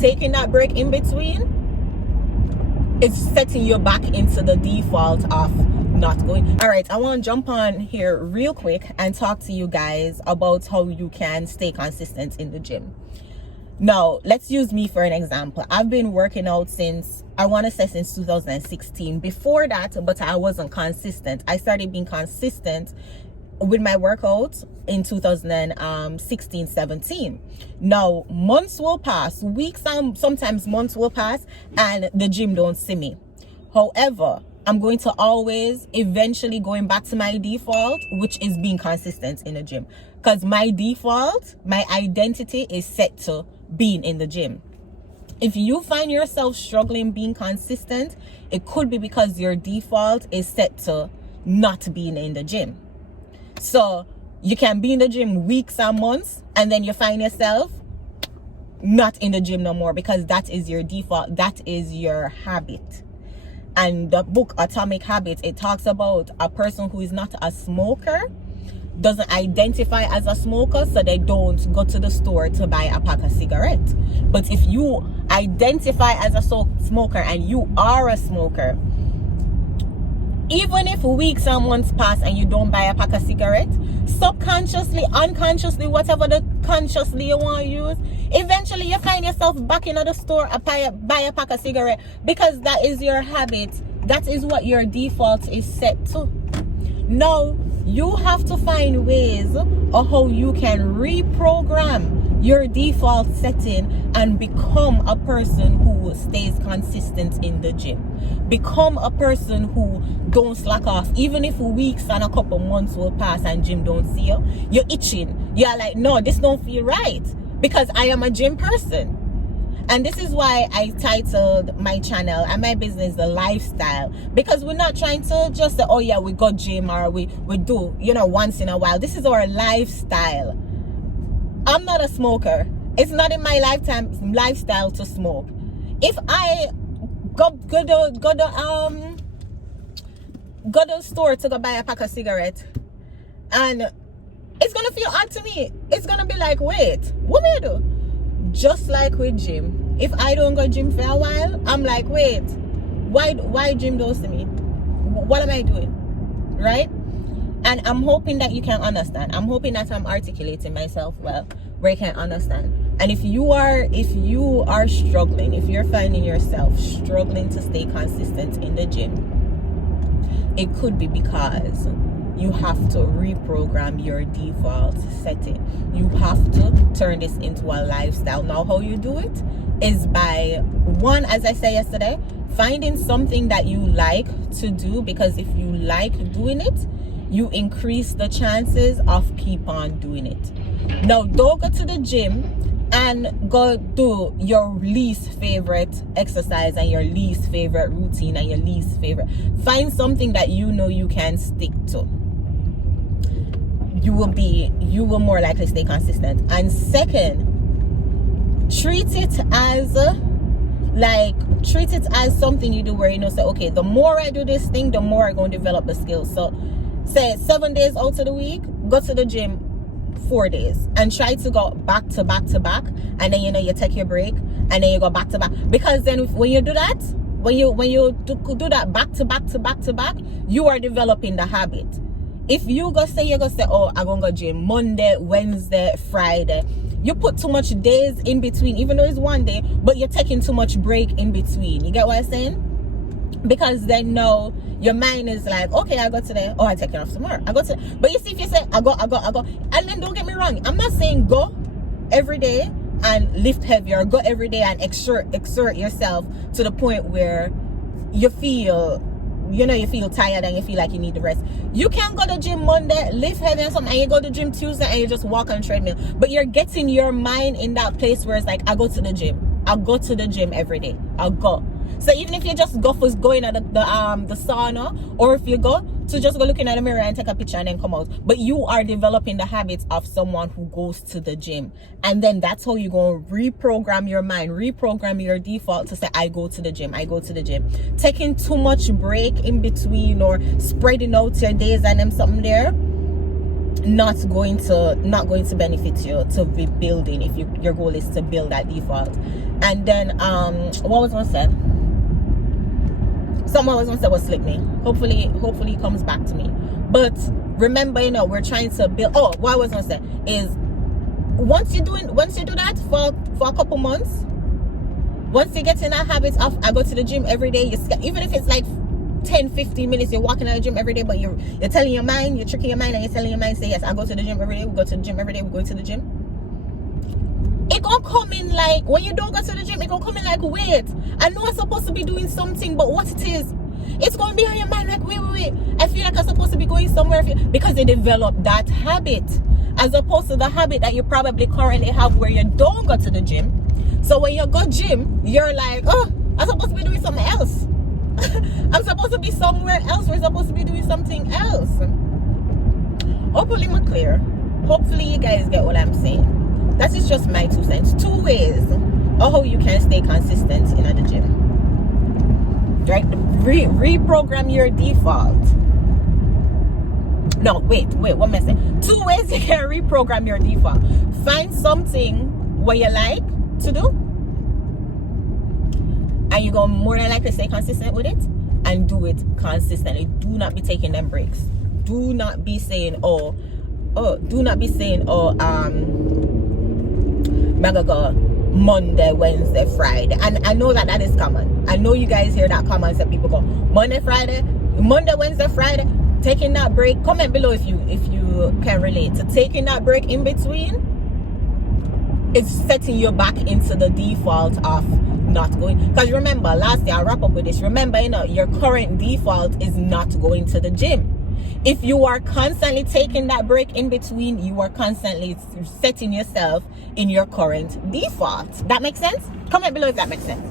taking that break in between, it's setting you back into the default of not going. All right, I want to jump on here real quick and talk to you guys about how you can stay consistent in the gym. Now, let's use me for an example. I've been working out since, I want to say since 2016. Before that, but I wasn't consistent. I started being consistent with my workouts in 2016-17. Now, months will pass, weeks and sometimes months will pass, and the gym don't see me. However, I'm going to always eventually going back to my default, which is being consistent in the gym. Because my default, my identity is set to being in the gym. If you find yourself struggling being consistent, it could be because your default is set to not being in the gym. So you can be in the gym weeks and months, and then you find yourself not in the gym no more, because that is your default, that is your habit. And the book Atomic Habits, it talks about a person who is not a smoker doesn't identify as a smoker, so they don't go to the store to buy a pack of cigarettes. But if you identify as a smoker and you are a smoker, even if weeks and months pass and you don't buy a pack of cigarettes, subconsciously, unconsciously, whatever the consciously you want to use, eventually you find yourself back in the store and buy a pack of cigarettes, because that is your habit. That is what your default is set to. Now, you have to find ways of how you can reprogram your default setting and become a person who stays consistent in the gym. Become a person who don't slack off. Even if weeks and a couple months will pass and gym don't see you, you're itching. You're like, no, this don't feel right, because I am a gym person. And this is why I titled my channel and my business The Lifestyle, because we're not trying to just say, oh yeah, we go gym or we do, once in a while. This is our lifestyle. I'm not a smoker. It's not in my lifestyle to smoke. If I go to the store to go buy a pack of cigarettes, and it's gonna feel odd to me. It's gonna be like, wait, what may I do? Just like with gym, if I don't go gym for a while, I'm like, wait, why gym does to me? What am I doing? Right? And I'm hoping that you can understand. I'm hoping that I'm articulating myself well, where you can understand. And if you are struggling, if you're finding yourself struggling to stay consistent in the gym, it could be because you have to reprogram your default setting. You have to turn this into a lifestyle. Now, how you do it is by, one, as I said yesterday, finding something that you like to do, because if you like doing it, you increase the chances of keep on doing it. Now, don't go to the gym and go do your least favorite exercise and your least favorite routine and your least favorite. Find something that you can stick to. You will more likely stay consistent. And second, treat it as something you do where say, okay, the more I do this thing, the more I'm going to develop the skills. So say 7 days out of the week, go to the gym 4 days and try to go back to back to back, and then you take your break and then you go back to back. Because then when you do that, when you do that back to back to back to back, you are developing the habit. If you go say, oh, I'm gonna go gym Monday, Wednesday, Friday, you put too much days in between, even though it's 1 day, but you're taking too much break in between. You get what I'm saying? Because then now your mind is like, okay, I go today, oh, I take it off tomorrow. But you see, if you say I go, and then don't get me wrong, I'm not saying go every day and lift heavy, or go every day and exert yourself to the point where you feel tired and you feel like you need the rest. You can go to the gym Monday, lift heavy and something, and you go to the gym Tuesday and you just walk on treadmill. But you're getting your mind in that place where it's like, I go to the gym. I'll go to the gym every day. I'll go. So even if you just go for going at the sauna, or if you go to just go looking at the mirror and take a picture and then come out, but you are developing the habits of someone who goes to the gym. And then that's how you're going to reprogram your mind, reprogram your default to say, I go to the gym. Taking too much break in between or spreading out your days and them something there, not going to benefit you to be building if your goal is to build that default. And then what was I gonna say? Something I was gonna say was slip me. Hopefully it comes back to me. But remember, you know, we're trying to build. Oh, what I was gonna say is, once you do that for a couple months, once you get in that habit of, I go to the gym every day, even if it's like 10-15 minutes, you're walking out the gym every day, but you're telling your mind, you're tricking your mind, and you're telling your mind, say, yes, I go to the gym every day, we go to the gym every day, we go to the gym. It gonna come in like, when you don't go to the gym, it gonna come in like, wait, I know I'm supposed to be doing something, but what it is, it's gonna be on your mind like, wait, I feel like I'm supposed to be going somewhere, because they develop that habit, as opposed to the habit that you probably currently have where you don't go to the gym. So when you go gym, you're like, oh, I'm supposed to be doing something else. I'm supposed to be somewhere else. We're supposed to be doing something else. Hopefully I'm clear. Hopefully you guys get what I'm saying. That is just my 2 cents. 2 ways of how you can stay consistent in the gym. Right? Reprogram your default. No, wait, what am I saying? 2 ways you can reprogram your default. Find something what you like to do, and you're going to more than likely stay consistent with it, and do it consistently. Do not be taking them breaks. Do not be saying, mega go Monday, Wednesday, Friday. And I know that is common. I know you guys hear that comments that people go Monday, Wednesday, Friday. Taking that break. Comment below if you can relate to taking that break in between. It's setting you back into the default of not going. Because remember, last year, I'll wrap up with this. Remember, you know, your current default is not going to the gym. If you are constantly taking that break in between, you are constantly setting yourself in your current default. That makes sense? Comment below if that makes sense.